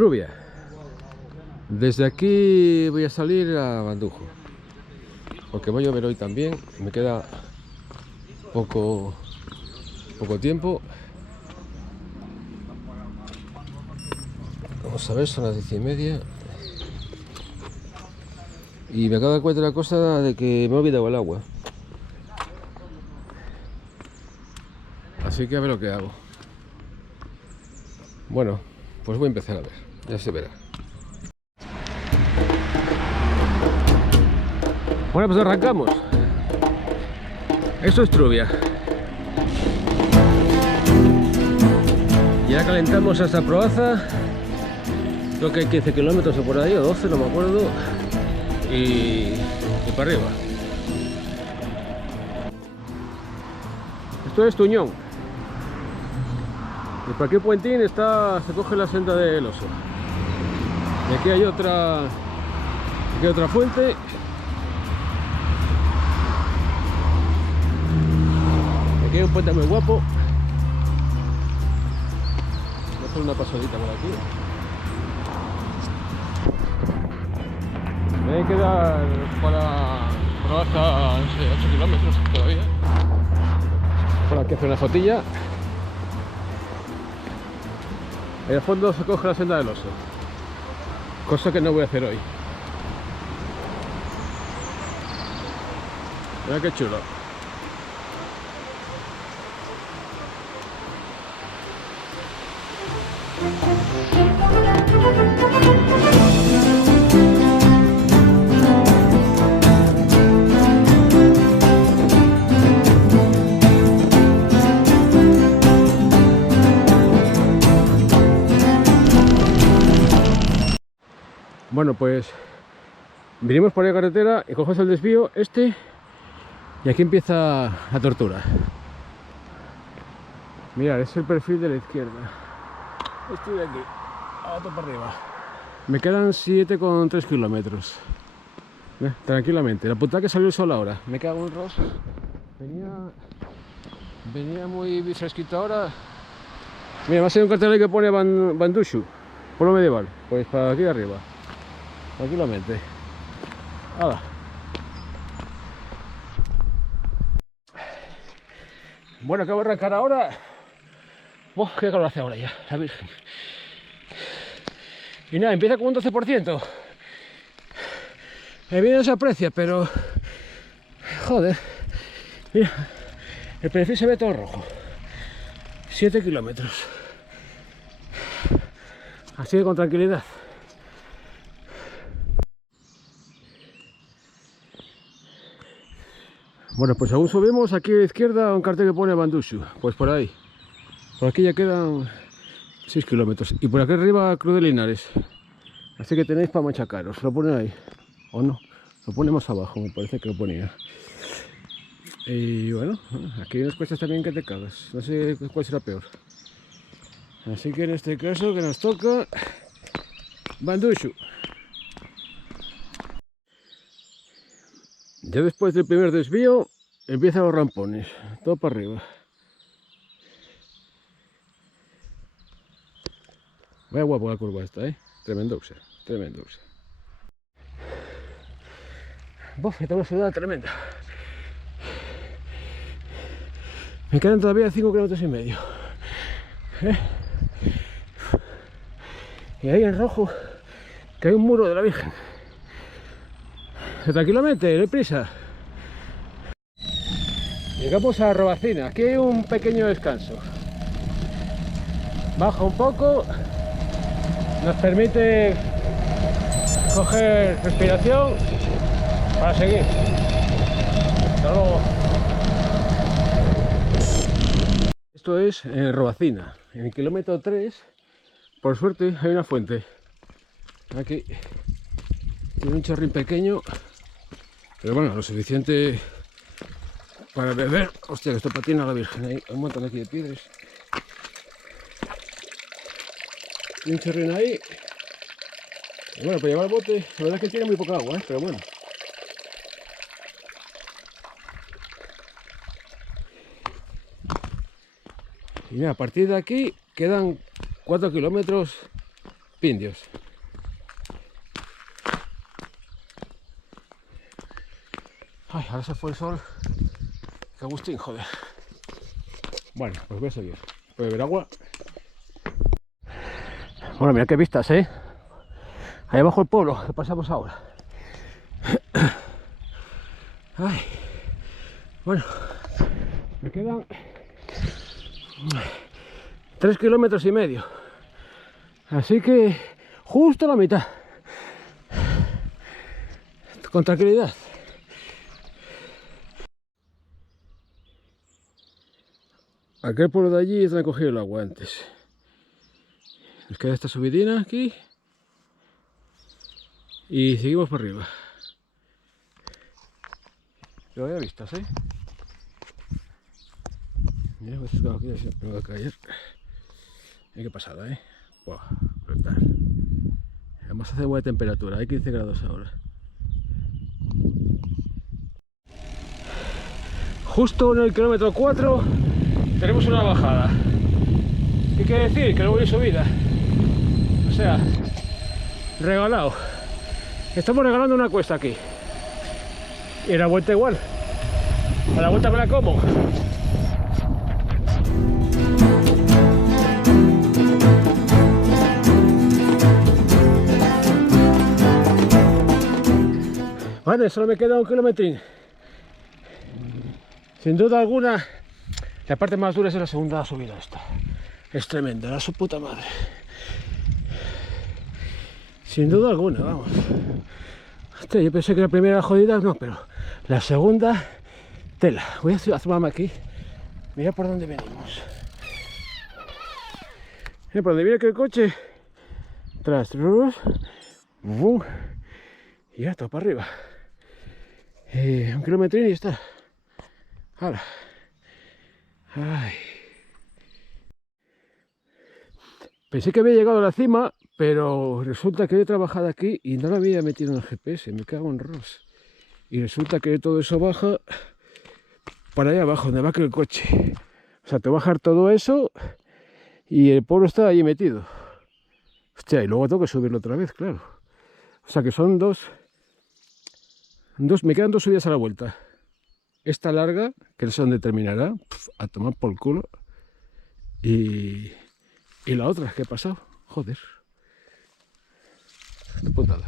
Estrubia. Desde aquí voy a salir a Bandujo, porque va a llover hoy también. Me queda poco tiempo. Vamos a ver, son las 10:30. Y me acabo de dar cuenta de la cosa de que me he olvidado el agua. Así que a ver lo que hago. Bueno, pues voy a empezar a ver. Ya se verá. Bueno, pues arrancamos. Esto es Trubia. Ya calentamos hasta Proaza. Creo que hay 15 kilómetros o por ahí, o 12, no me acuerdo. Y para arriba. Esto es Tuñón. Y por aquí Puentín se coge la senda del Oso. Y aquí hay otra fuente. Aquí hay un puente muy guapo. Voy a hacer una pasadita por aquí. Me hay que dar para hasta 8 kilómetros todavía. Por aquí hacer una fotilla. En el fondo se coge la senda del Oso, cosa que no voy a hacer hoy. Mira qué chulo. Bueno, pues vinimos por la carretera y coges el desvío y aquí empieza la tortura. Mirad, es el perfil de la izquierda. Estoy de aquí, a otro para arriba. Me quedan 7,3 kilómetros. Tranquilamente. La putada que salió el sol ahora. Me cago en Ross. Venía muy fresquito ahora. Mira, me ha salido un cartel ahí que pone Bandushu, pueblo medieval. Pues para aquí arriba. Tranquilamente. ¡Hala! Bueno, acabo de arrancar ahora. ¡Uf, qué calor hace ahora ya! La Virgen. Y nada, empieza con un 12%. El vídeo no se aprecia, pero... Joder. Mira, el perfil se ve todo rojo. 7 kilómetros. Así que con tranquilidad. Bueno, pues aún subimos. Aquí a la izquierda un cartel que pone Bandushu. Pues por ahí. Por aquí ya quedan 6 kilómetros. Y por aquí arriba Cruz de Linares. Así que tenéis para machacaros. Lo ponen ahí. O no. Lo pone más abajo, me parece que lo ponía. Y bueno, aquí hay unas cosas también que te cagas. No sé cuál será peor. Así que en este caso que nos toca Bandushu. Ya después del primer desvío empiezan los rampones, todo para arriba. Vaya guapo la curva esta, Tremendousa, tremendousa. Buf, tengo una sudada tremenda. Me quedan todavía 5,5 kilómetros. Y ahí en rojo que hay un muro de la Virgen. Tranquilamente, no hay prisa. Llegamos a Robacina. Aquí hay un pequeño descanso. Baja un poco. Nos permite coger respiración para seguir. Hasta luego. Esto es Robacina. En el kilómetro 3, por suerte, hay una fuente. Aquí tiene un chorrín pequeño, pero bueno, lo suficiente para beber. Hostia, que esto patina la Virgen. Hay un montón aquí de piedras. Y un chorrín ahí. Y bueno, para llevar el bote, la verdad es que tiene muy poca agua, pero bueno. Y mira, a partir de aquí quedan 4 kilómetros pindios. Ay, ahora se fue el sol. Qué Agustín, joder. Bueno, pues voy a seguir. Voy a beber agua. Bueno, mira qué vistas, ¿eh? Ahí abajo el pueblo, que pasamos ahora. Ay. Bueno, me quedan 3,5 kilómetros. Así que justo la mitad. Con tranquilidad. Aquel pueblo de allí es donde he cogido el agua antes. Nos queda esta subidina aquí. Y seguimos por arriba. Pero vaya vistas, ¿eh? Mira, pues aquí ya me va a caer. Mira qué pasada, ¿eh? Wow, brutal. Además hace buena temperatura, hay 15 grados ahora. Justo en el kilómetro 4 tenemos una bajada. ¿Qué quiere decir? Que luego hay subida. O sea, regalado. Estamos regalando una cuesta aquí. Y la vuelta igual. A la vuelta me la como. Vale, solo me queda 1 kilometrín. Sin duda alguna, la parte más dura es la segunda subida esta. Es tremenda, la su puta madre. Sin duda alguna, vamos. Hostia, yo pensé que la primera era jodida, no, pero la segunda, tela. Voy a asomarme aquí. Mira por dónde venimos. Mira por dónde viene aquel coche. Tras, boom. Y ya, todo para arriba. 1 kilometrín y está. Ahora. Ay. Pensé que había llegado a la cima, pero resulta que he trabajado aquí y no lo había metido en el GPS, me cago en Ross. Y resulta que todo eso baja para allá abajo, donde va que el coche. O sea, te va a bajar todo eso y el pueblo está ahí metido. Hostia, y luego tengo que subirlo otra vez, claro. O sea que son me quedan 2 subidas a la vuelta. Esta larga, que no sé dónde terminará, a tomar por culo. Y la otra, ¿qué ha pasado? Joder. Qué putada.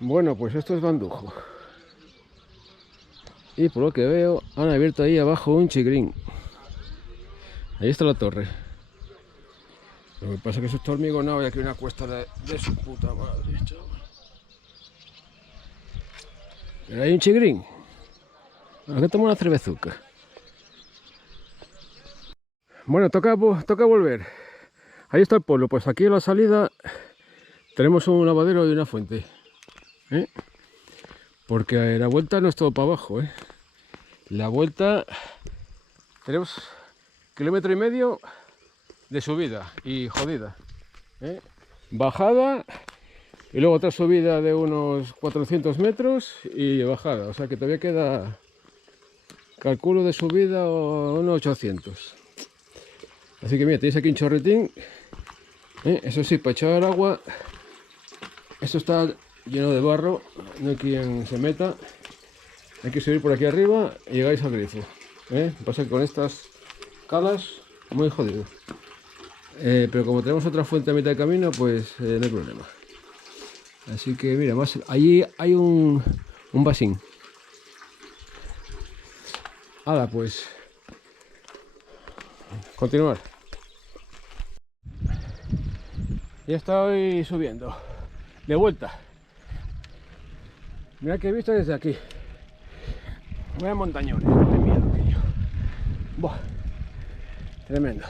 Bueno, pues esto es Bandujo. Y por lo que veo, han abierto ahí abajo un chigrín. Ahí está la torre. Lo que pasa es que eso está hormigonado y aquí hay una cuesta de su puta madre, chaval. Pero hay un chigrín. Aquí tomo una cervezuca. Bueno, toca volver. Ahí está el pueblo. Pues aquí en la salida tenemos un lavadero y una fuente. Porque la vuelta no es todo para abajo, La vuelta tenemos 1,5 kilómetros de subida y jodida, bajada y luego otra subida de unos 400 metros y bajada, o sea que todavía queda, calculo de subida unos 800. Así que mira, tenéis aquí un chorretín, eso sí, para echar agua, esto está lleno de barro, no hay quien se meta, hay que subir por aquí arriba y llegáis al grifo. Pasa que con estas calas, muy jodido. Pero como tenemos otra fuente a mitad de camino, pues no hay problema. Así que mira, más allí hay un basín. Ahora pues, continuar. Ya estoy subiendo, de vuelta. Mira que he visto desde aquí. Vaya montañones, qué miedo que yo. Buah, tremendo.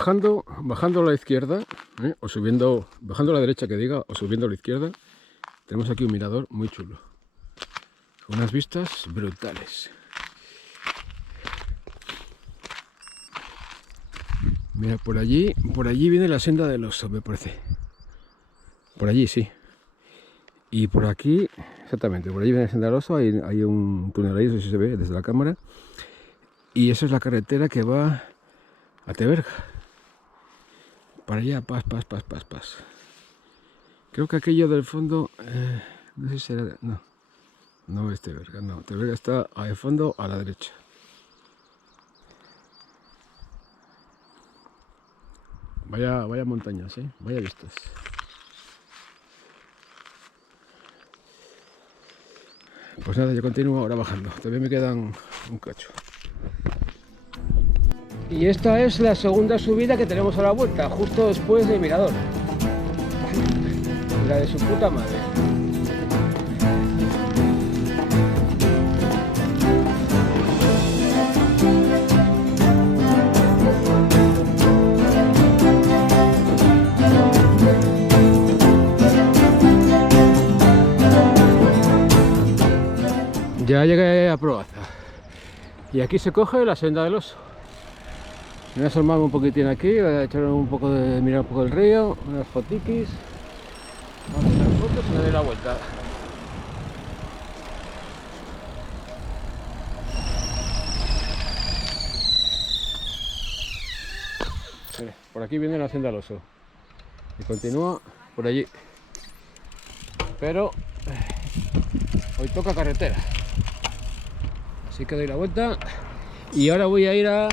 bajando a la izquierda, o subiendo, bajando a la derecha que diga, o subiendo a la izquierda, tenemos aquí un mirador muy chulo. Unas vistas brutales. Mira, por allí viene la senda del oso, me parece. Por allí, sí. Y por aquí, exactamente, por allí viene la senda del oso, hay un túnel ahí, eso sí se ve desde la cámara. Y esa es la carretera que va a Teberga. Para allá, pas. Creo que aquello del fondo, no sé si será, no es Teberga, no, Teberga está al fondo a la derecha. Vaya montañas, vaya vistas. Pues nada, yo continúo ahora bajando, todavía me quedan un cacho. Y esta es la segunda subida que tenemos a la vuelta, justo después del mirador. La de su puta madre. Ya llegué a Proaza. Y aquí se coge la senda del oso. Me voy a asomarme un poquitín aquí, voy a echar mirar un poco el río, unas fotiquis. Vamos a hacer fotos y me doy la vuelta. Mira, por aquí viene la senda del oso. Y continúa por allí. Pero hoy toca carretera. Así que doy la vuelta. Y ahora voy a ir a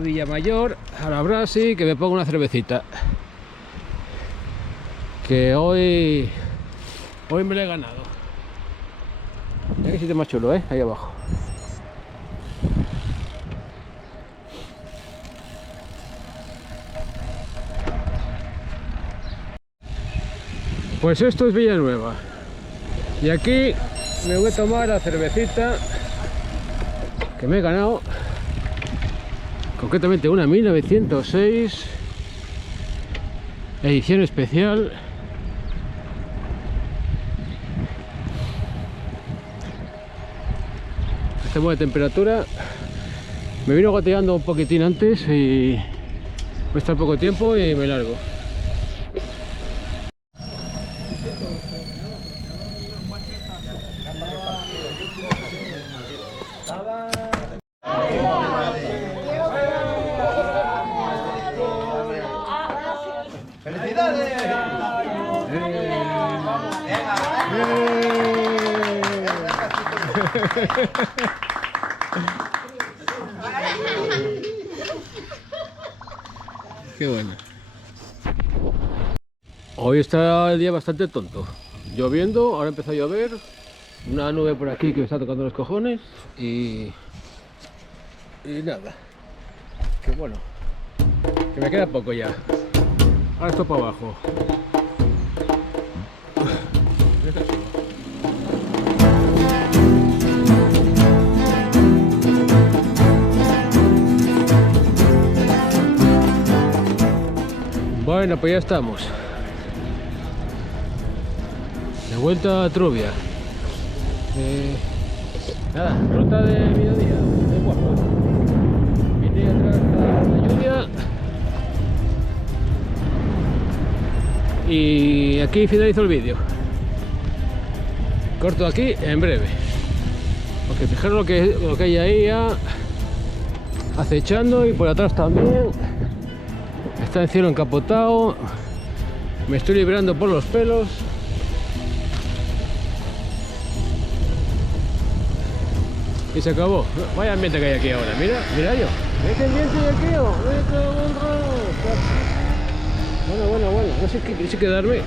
Villamayor, a la Brasi, que me pongo una cervecita. Que hoy me la he ganado. Mira que sitio más chulo, ahí abajo. Pues esto es Villanueva. Y aquí me voy a tomar la cervecita que me he ganado. Concretamente una 1906 edición especial. Esta buena temperatura. Me vino goteando un poquitín antes y me está poco tiempo y me largo. Qué bueno. Hoy está el día bastante tonto. Lloviendo, ahora empezó a llover. Una nube por aquí que me está tocando los cojones. Y nada. Que bueno. Que me queda poco ya. Ahora esto para abajo. Bueno, pues ya estamos. De vuelta a Trubia. Nada, ruta de mediodía. De guapo. Vine atrás la lluvia. Y aquí finalizo el vídeo. Corto aquí en breve. Porque fijaros lo que hay ahí ya acechando, y por atrás también. Está el cielo encapotado. Me estoy librando por los pelos. Y se acabó. Vaya ambiente que hay aquí ahora. Mira yo. ¿Ves qué ambiente hay aquí? Bueno. No sé qué quedarme.